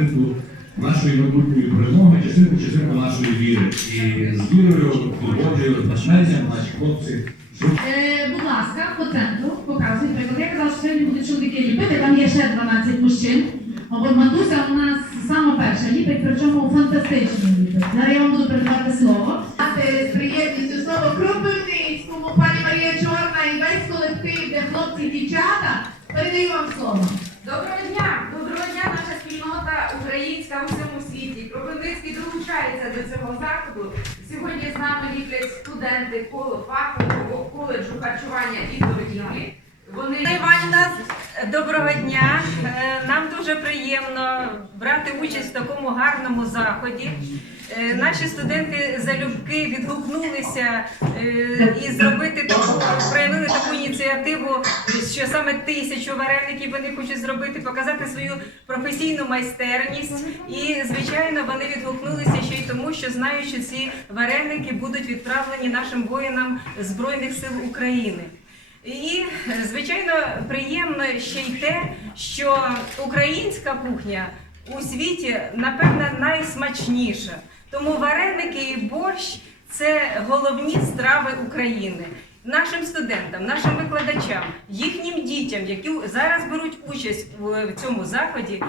частинку нашої майбутньої перемоги, частинку частинку нашої віри. І з вірою, турботою, натхненням наші хлопці. Е, будь ласка, по центру, показуй приклад. Я казала, що сьогодні будуть чоловіки ліпити, там є ще 12 мужчин. От Матуся у нас сама перша ліпить, причому фантастично ліпить. Зараз я вам буду передавати слово. З приємністю слово Кропивницькому, пані Марія Чорна і весь колектив, де хлопці і дівчата, передаю вам слово. Доброго дня! Спільнота українська у всьому світі. Кропивницький долучається до цього заходу. Сьогодні з нами ліплять студенти коло фахового коледжу харчування і торгівлі. Вони Іванівна, доброго дня. Е, Нам дуже приємно брати участь в такому гарному заході. Е, Наші студенти залюбки відгукнулися е, і зробити саме тисячу вареників вони хочуть зробити, показати свою професійну майстерність. І, звичайно, вони відгукнулися ще й тому, що знають, що ці вареники будуть відправлені нашим воїнам Збройних сил України. І, звичайно, приємно ще й те, що українська кухня у світі, напевно, найсмачніша. Тому вареники і борщ це головні страви України. Нашим студентам, нашим викладачам, їхнім дітям, які зараз беруть участь в в цьому заході,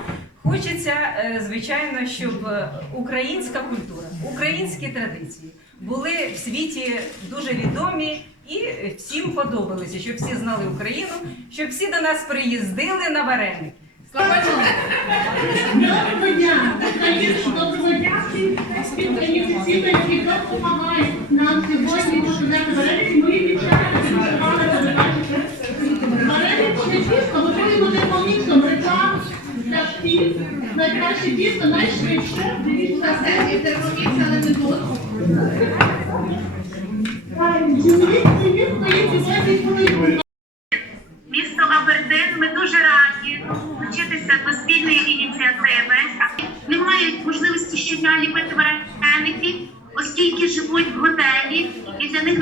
хочеться, е, звичайно, щоб е, українська культура, українські традиції були в світі дуже відомі і всім подобалися, щоб всі знали Україну, щоб всі до нас приїздили на вареники. Доброго дня! Доброго дня всім, які допомагають нам сьогодні Найкраще тісто, найшвидше. Дивіться, Все, і але не тут. чоловік сидить, стоїть і 20 хвилин. Місто Абердин, ми дуже раді долучитися до спільної ініціативи. Не мають можливості щодня ліпити вареники, оскільки живуть в готелі, і для них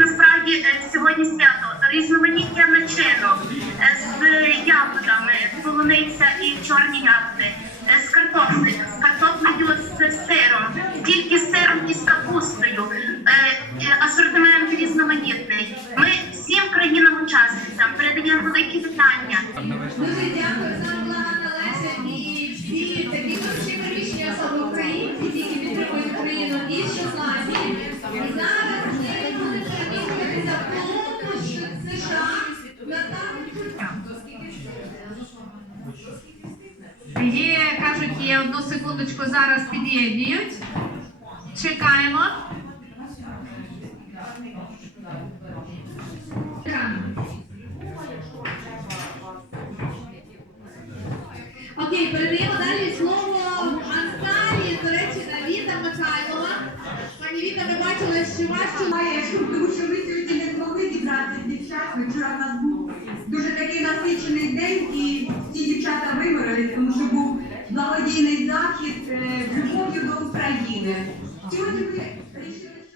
полуниця і чорні ягоди, е, з картоплею, з картоплею з сиром, тільки з сиром і з капустою. Е, е, Асортимент різноманітний. Ми всім країнам-учасницям передаємо великі вітання. Дуже дякую, з кажуть, є одну секундочку, зараз під'єднують. Чекаємо. Окей, передаємо далі слово Анталії, до речі, Віта Михайлова. Пані Віта, ми бачили, що вас тому що ми захід з любов'ю до України. Сьогодні ми рішили.